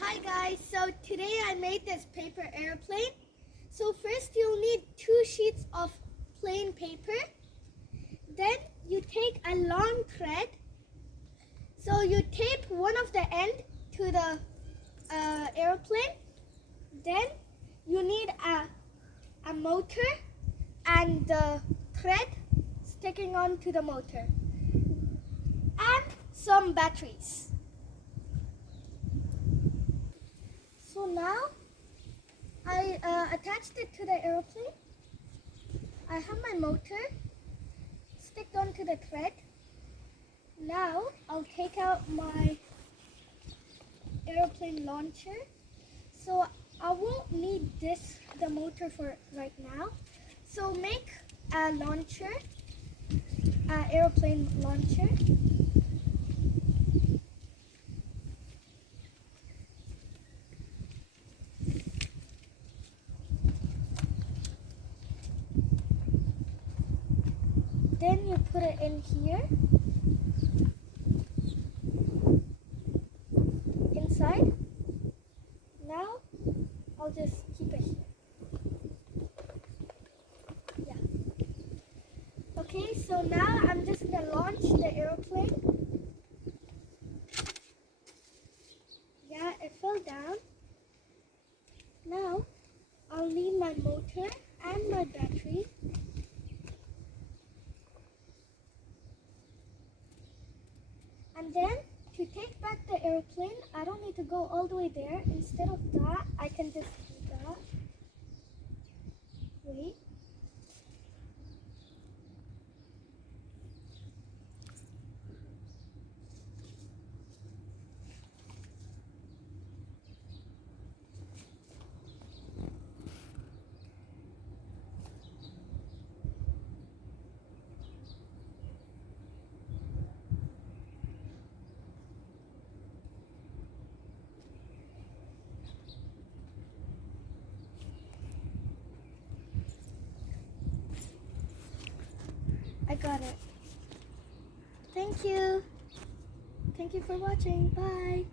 Hi guys, so today I made this paper airplane. So first you'll need 2 sheets of plain paper. Then you take a long thread. So you tape one of the end to the airplane. Then you need a motor and the thread sticking onto the motor and some batteries. So now I attached it to the aeroplane. I have my motor sticked onto the thread. Now I'll take out my aeroplane launcher. So I won't need the motor for right now. So make a launcher, an aeroplane launcher. Then you put it in here, inside. Now I'll just keep it here. Yeah. Okay, so now I'm just gonna launch the aeroplane. Yeah, it fell down. Now I'll need my motor and my battery. And then to take back the airplane, I don't need to go all the way there. Instead of that, I can just do that. Wait. I got it. Thank you. Thank you for watching. Bye.